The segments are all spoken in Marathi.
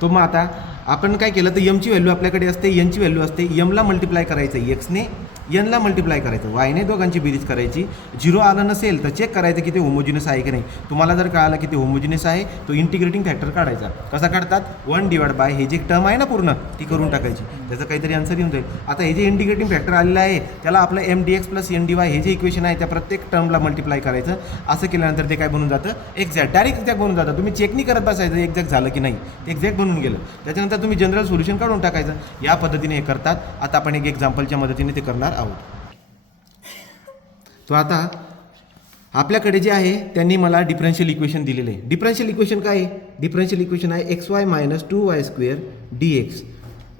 तो मग आता आपण काय केलं तर यमची व्हॅल्यू आपल्याकडे असते, एनची व्हॅल्यू असते, यमला मल्टिप्लाय करायचं एक्सने, एनला मल्टिप्लाय करायचं, वायने दोघांची बेरीज करायची. 0 आलं नसेल तर चेक करायचं की ते होमोजिनस आहे की नाही. तुम्हाला जर कळालं की ते होमोजिनस आहे तो इंटिग्रेटिंग फॅक्टर काढायचा. कसा काढतात, 1/, हे जे टर्म आहे ना पूर्ण ती करून टाकायची, त्याचं काहीतरी आन्सर येऊन जाईल. आता हे जे इंटिग्रेटिंग फॅक्टर आलेलं आहे त्याला आपलं MDX + NDY हे जे इक्वेशन आहे त्या प्रत्येक टर्मला मल्टिप्लाय करायचं. असं केल्यानंतर ते काय बनून जातं, एक्झॅक्ट, डायरेक्ट एक्झॅक्ट बनून जातं. तुम्ही चेक नाही करत बसायचं एक्झॅक्ट झालं की नाही, ते एक्झॅक्ट बनून गेलं. त्याच्यानंतर तुम्ही जनरल सोल्युशन काढून टाकायचं. या पद्धतीने हे करतात. आता आपण एक एक्झाम्पलच्या मदतीने ते करणार आहोत. तो आता आपल्याकडे जे आहे त्यांनी मला डिफरन्शियल इक्वेशन दिलेलं आहे. डिफरन्शियल इक्वेशन काय आहे, डिफरन्शियल इक्वेशन आहे XY - 2y² dx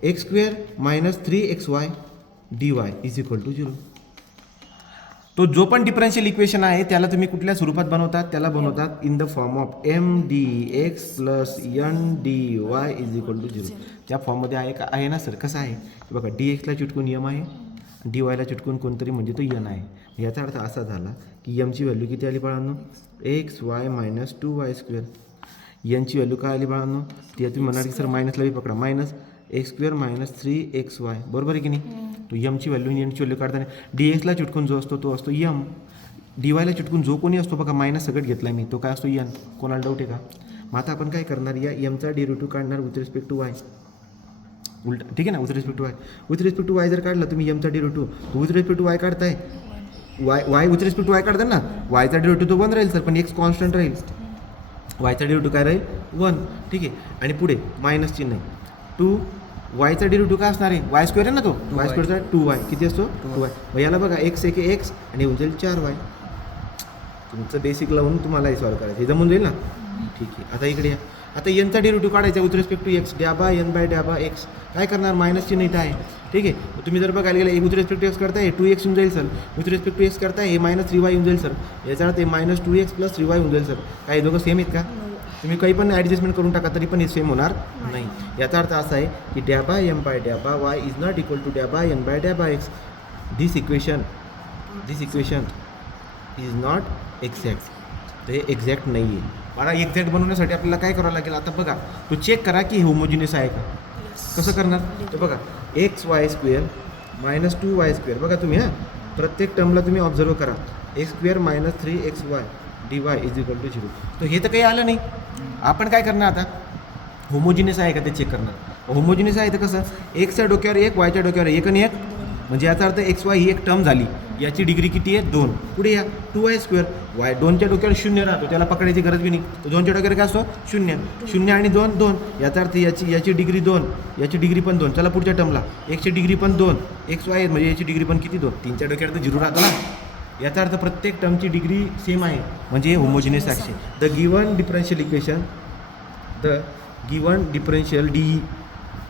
x² - 3xy dy = 0. तो जो पण डिफरन्शियल इक्वेशन आहे त्याला तुम्ही कुठल्या स्वरूपात बनवतात, त्याला बनवतात in the form of MDX + NDY = 0. त्या फॉर्ममध्ये आहे ना सर, कसं आहे बघा, dxला चिटकून m आहे, dyला चिटकून कोणतरी म्हणजे तो n आहे. याचा अर्थ असा झाला की mची व्हॅल्यू किती आली बाळांनो, XY - 2y². nची व्हॅल्यू काय आली बाळांनो, ती तुम्ही म्हणाल की सर मायनसला बी पकडा, -x² - 3xy, बरोबर आहे की नाही. तो mची व्हॅल्यू आणि nची व्हॅल्यू काढताना dxला चिटकून जो असतो तो असतो m, dyला चिटकून जो कोणी असतो बघा मायनस सगळं घेतला मी, तो काय असतो n. कोणाला डाऊट आहे का. मग आता आपण काय करणार, या mचा डेरिव्हेटिव्ह काढणार विथ रिस्पेक्ट टू y, उलट ठीक आहे ना, with respect to y. With respect to y जर काढला तुम्ही mचा derivative, with respect to y काढताय, y with respect to y काढता ना, yचा डेरिव्हेटिव्ह तो 1 राहील सर, पण x कॉन्स्टंट राहील, yचा डेरिव्हेटिव्ह काय राहील 1, ठीक आहे. आणि पुढे मायनस चिन्ह आहे, 2 yचा डेरिव्हेटिव्ह काय असणार आहे, y² आहे ना, तो y² 2y किती असतो 2y. मग याला बघा x एक x आणि होऊन जाईल 4y. तुमचं बेसिक लावून तुम्हाला हे सॉल्व करायचं, हे जमून जाईल ना, ठीक आहे. आता इकडे या, आता nचा डेरिव्हेटिव्ह काढायचा with respect to x, n/x. काय करणार, मायनस चिन्ह इथं आहे, ठीक आहे. तुम्ही जर बघायला गेलं विथ रिस्पेक्ट टू x करताय 2x येऊन जाईल sir, with respect to x करताय हे -3y येऊन जाईल सर, याचा अर्थ हे -2x + 3y होऊन जाईल सर. काय दोघं सेम आहेत का, तुम्ही काही पण ॲडजस्टमेंट करून टाका तरी पण हे सेम होणार नाही. याचा अर्थ असा आहे की (m/y ≠ (n/x). This equation is not exact, ते एक्झॅक्ट नाही आहे. मला एक्झॅक्ट बनवण्यासाठी आपल्याला काय करावं लागेल, आता बघा तो चेक करा की होमोजिनियस आहे का. कसं करणार, तर बघा XY² - 2y², बघा तुम्ही हां प्रत्येक टर्मला तुम्ही ऑब्झर्व करा, x² - 3xy dy = 0. तर हे तर काही आलं नाही. आपण काय करणार आता, होमोजिनियस आहे का ते चेक करणार. होमोजिनियस आहे तर कसं, एक्सच्या डोक्यावर 1, वायच्या डोक्यावर 1 आणि 1, म्हणजे याचा अर्थ XY ही एक टर्म झाली, याची डिग्री किती आहे 2. पुढे या 2y², y 2च्या डोक्यावर 0 राहतो, त्याला पकडायची गरज बी नाही. तो 2च्या डोक्यावर काय असतो 0, 0 आणि 2 2, याचा अर्थ याची डिग्री 2, याची डिग्री पण 2. चला पुढच्या टर्मला, एक्सची डिग्री पण 2, XY म्हणजे याची डिग्री पण किती 2, 3च्या डोक्यावर तर 0 राहतो ना. याचा अर्थ प्रत्येक टर्मची डिग्री सेम आहे, म्हणजे होमोजिनियस आहे. The given differential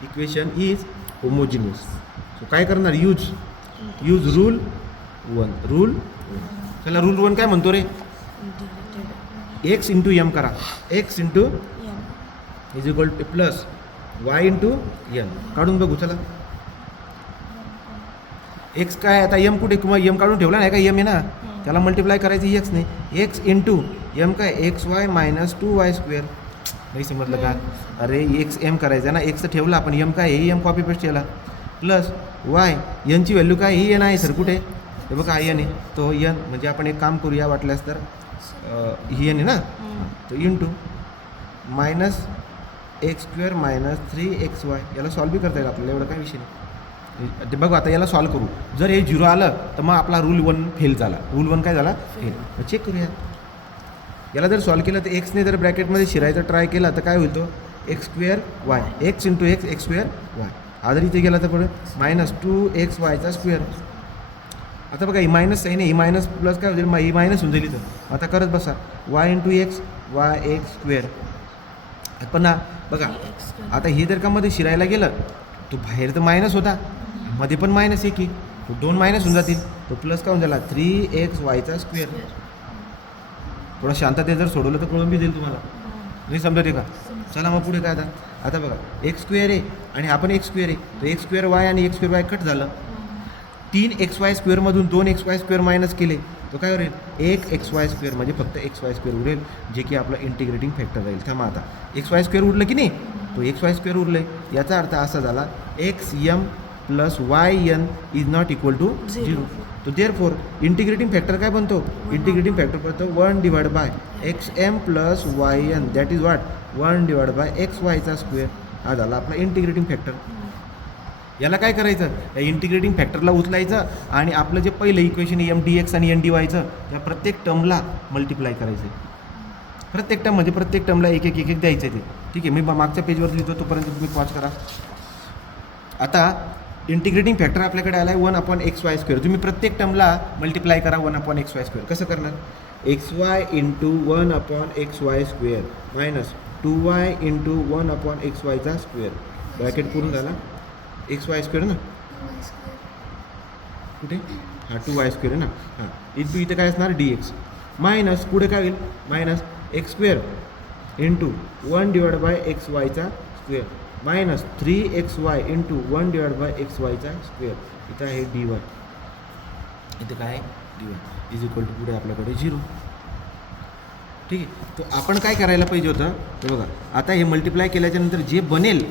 equation is homogeneous. So काय करणार, यूज रूल 1. चला रूल 1 काय म्हणतो रे, x × m करा, x × प्लस y × n काढून बघू. चला x काय, आता m कुठे, किंवा m काढून ठेवला नाही का, m आहे ना, त्याला मल्टिप्लाय करायची x नाही, x × m काय XY - 2y². नाही समजलं का, अरे x m करायचं ना, x ठेवला आपण, m काय हे m कॉपी पेस्ट केला, प्लस y, nची व्हॅल्यू काय ही n आहे सर, कुठे हे बघा n आहे, तो n म्हणजे आपण एक काम करूया वाटल्यास तर ही n आहे ना, तो × -x² - 3xy. याला सॉल्व बी करता येईल आपल्याला, एवढं काय विषय नाही. ते बघू आता याला सॉल्व करू. जर हे 0 आलं तर मग आपला रूल 1 फेल झाला, रूल 1 काय झाला फेल. चेक करूया, याला जर सॉल्व केलं तर एक्सने जर ब्रॅकेटमध्ये शिरायचा ट्राय केला तर काय होतो, x² y, x × x x² y. हा जर इथे गेला तर पुढे -2xy². आता बघा ही मायनस आहे ना, ही मायनस प्लस काय होईल, ही मायनस होऊन जाईल इथं. आता करत बसा y × x y² पण ना बघा, आता हे जर का मध्ये शिरायला गेलं तो बाहेर तर मायनस होता, मध्ये पण मायनस आहे की, 2 मायनस होऊन जातील, तो प्लस काय होऊन झाला 3xy². थोडं शांततेत जर सोडवलं तर कळून बी देईल तुम्हाला, नाही समजते का. चला मग पुढे काय, आता बघा x² आहे आणि आपण x² आहे, तर x² y आणि x² y कट झालं. 3xy² मधून 2xy² मायनस केले तो काय होईल, 1xy² म्हणजे फक्त xy² उरेल, जे की आपलं इंटिग्रेटिंग फॅक्टर राहील. थांबा आता xy² उरलं की नाही, तो एक्स वाय स्क्वेअर उरले. याचा अर्थ असा झाला x m plus y n is not equal to 0. तो देअरफॉर इंटिग्रेटिंग फॅक्टर काय बनतो? इंटिग्रेटिंग फॅक्टर बनतो 1 divide by x m plus y n that is what 1 divide by x वायचा स्क्वेअर. हा झाला आपला इंटिग्रेटिंग फॅक्टर. याला काय करायचं? या इंटिग्रेटिंग फॅक्टरला उचलायचं आणि आपलं जे पहिलं इक्वेशन एम डी एक्स आणि एन डी वायचं त्या प्रत्येक टर्मला मल्टिप्लाय करायचं. प्रत्येक टर्म म्हणजे प्रत्येक टर्मला एक एक एक एक द्यायचं ते. ठीक आहे, मी मागच्या पेजवर लिहितो तोपर्यंत तुम्ही पॉज करा. आता इंटिग्रेटिंग फॅक्टर आपल्याकडे आला आहे 1 एक्स वाय स्क्वेअर. तुम्ही प्रत्येक टर्मला मल्टिप्लाय करा 1 एक्स वाय स्क्वेअर. कसं करणार? X y into 1 x y square minus 2y into 1 x वायचा स्क्वेअर. ब्रॅकेट पूर्ण झाला. एक्स वाय स्क्वेअर ना कुठे? हां 2y स्क्वेअर आहे ना. हां इंटू इथे काय असणार डी एक्स मायनस पुढे काय होईल minus x square into 1 divide by x वायचा square minus 3xy into 1 divide by x वायचा स्क्वेअर. इथं आहे डी वाय. इथे काय आहे d y is equal to पुढे आपल्याकडे 0. ठीक आहे, तर आपण काय करायला पाहिजे होतं हे बघा. आता हे मल्टिप्लाय केल्याच्यानंतर जे बनेल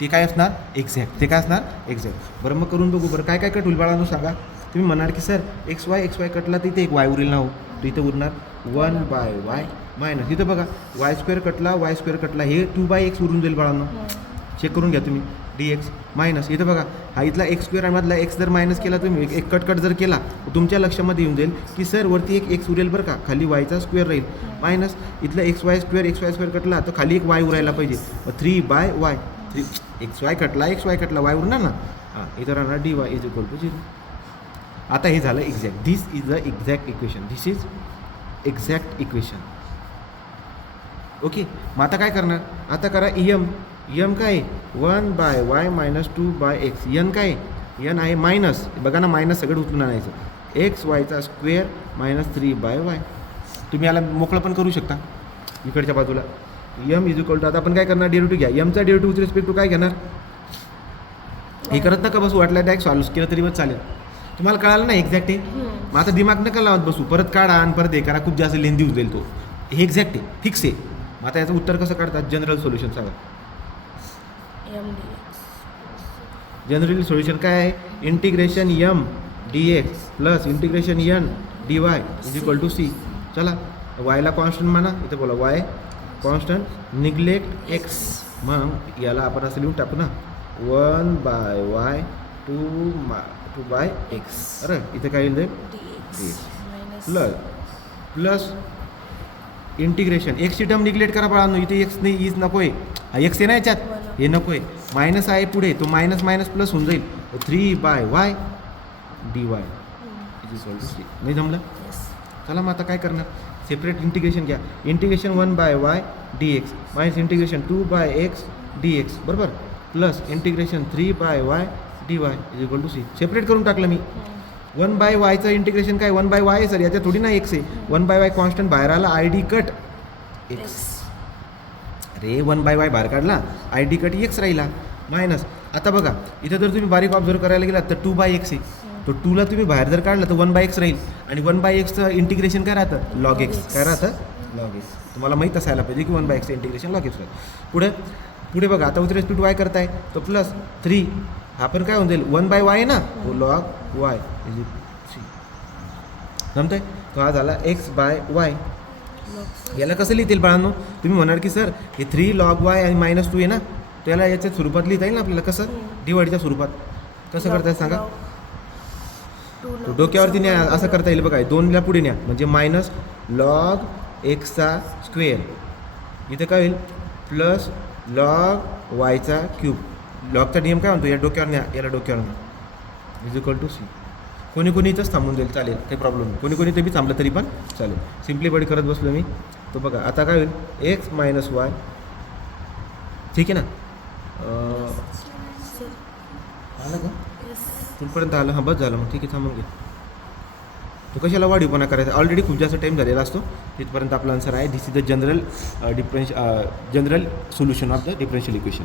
ते काय असणार? एक्झॅक्ट. ते काय असणार? एक्झॅक्ट. बरं मग करून बघू. बरं काय काय कट होईल बाळांनो सांगा. तुम्ही म्हणाल की सर एक्स वाय कटला तर इथे एक वाय उरेल ना हो. तर इथं उरणार 1 बाय वाय मायनस इथं बघा वाय स्क्वेअर कटला हे 2/x उरून जाईल बाळांनो. चेक करून घ्या तुम्ही डी एक्स मायनस इथं बघा हा इथला एक्स स्क्वेअर मधला एक्स जर मायनस केला तुम्ही एक कट जर केला तर तुमच्या लक्षामध्ये येऊन जाईल की सर वरती एक एक्स उरेल बरं का, खाली वायचा स्क्वेअर राहील मायनस इथला एक्स वाय स्क्वेअर कटला तर खाली एक वाय उरायला पाहिजे. 3/y 3 एक्स वाय कटला वाय उरणार ना. हां इथं राहणार d y is equal to 0. आता हे झालं exact. This is the exact equation. This is exact equation. Okay, मग आता काय करणार? आता करा एम काय 1/y मायनस 2/x. एन काय? एन आहे मायनस बघा ना मायनस सगळं उचलून आणायचं एक्स वायचा स्क्वेअर मायनस 3/y. तुम्ही याला मोकळं पण करू शकता इकडच्या बाजूला. एम इज इक्वल टू आता आपण काय करणार डेरिव्हेटिव्ह घ्या. एमचा डेरिव्हेटिव्ह विथ रिस्पेक्ट टू काय घेणार? हे करत नका बसू. वाटलं डायरेक्ट सॉल्व्ह केलं तरी बस चालेल. तुम्हाला कळालं ना एक्झॅक्ट आहे. मग आता दिमाग नका लावत बसू. परत काढा आणि परत हे करा. खूप जास्त लेंदी होईल तो. हे एक्झॅक्ट आहे, फिक्स आहे. मग आता याचं उत्तर कसं काढतात? जनरल सोल्युशन सांगा. जनरल सोल्युशन काय आहे? Integration m d x plus integration n d y is equal to c. चला वायला कॉन्स्टंट माना. इथं बोला वाय कॉन्स्टंट निग्लेक्ट एक्स. मग याला आपण असं लिहून टाकू ना 1/y 2/x. अरे इथे काय येईल प्लस इंटिग्रेशन एक्सची टर्म निग्लेक्ट करा बाळांनो. इथे एक्स नाही इज नको आहे. हा एक्स आहे ना याच्यात हे नको आहे. मायनस आहे पुढे तो मायनस मायनस प्लस होऊन जाईल 3/y dy is equal to c. नाही जमलं? चला मग आता काय करणार? सेपरेट इंटिग्रेशन घ्या. Integration 1/y dx minus integration 2/x dx बरोबर plus integration 3/y dy is equal to c. Separate करून टाकलं मी. 1/yचं इंटिग्रेशन काय 1/y आहे सर. याच्या थोडी ना एक्स आहे. 1/y कॉन्स्टंट बाहेर आला आय डी कट एक्स. अरे 1/y बाहेर काढला आय डी कट एक्स राहिला मायनस. आता बघा इथं जर तुम्ही बारीक ऑब्झर्व करायला गेलात तर 2/x आहे. तो 2ला तुम्ही बाहेर जर काढलं तर 1/x राहील आणि 1/xचं इंटिग्रेशन काय राहतं? Log x. काय राहतं? Log x. तुम्हाला माहीत असायला पाहिजे की 1/xचं इंटिग्रेशन लॉग एक्स राहतं. पुढे बघा आता विथ रिस्पेक्ट वाय करताय तो प्लस 3 हा पण काय होऊन जाईल 1/y आहे ना तो लॉग वाय इज सी. जमतंय? तो हा झाला x/y. याला कसं लिहितील बाळांनो? तुम्ही म्हणाल की सर हे 3 log y आणि -2 आहे ना त्याला याच्या स्वरूपात लिहिता येईल ना आपल्याला. कसं? डिवाइडच्या स्वरूपात. कसं करता येईल सांगा? तो डोक्यावरती न्या असं करता येईल बघा. 2ला पुढे न्या म्हणजे मायनस लॉग एक्सचा स्क्वेअर. इथं काय होईल प्लस लॉग वायचा क्यूब. लॉगचा नियम काय म्हणतो? या डोक्यावर न्या याला डोक्यावर न्या इज इक्वल टू सी. कोणी इथंच थांबून जाईल चालेल काही प्रॉब्लेम नाही. कोणी ते बी थांबलं तरी पण चालेल. सिम्प्लिफाईड करत बसलो मी. तो बघा आता काय होईल एक्स मायनस वाय. ठीक आहे ना? आलं का? तिथपर्यंत आलं. हां बस झालं मग. ठीक आहे थांबून घे. तो कशाला वाढीवपणा करायचा? ऑलरेडी खूप जास्त टाईम झालेला असतो. तिथपर्यंत आपला आन्सर आहे. This is the general solution of the differential equation.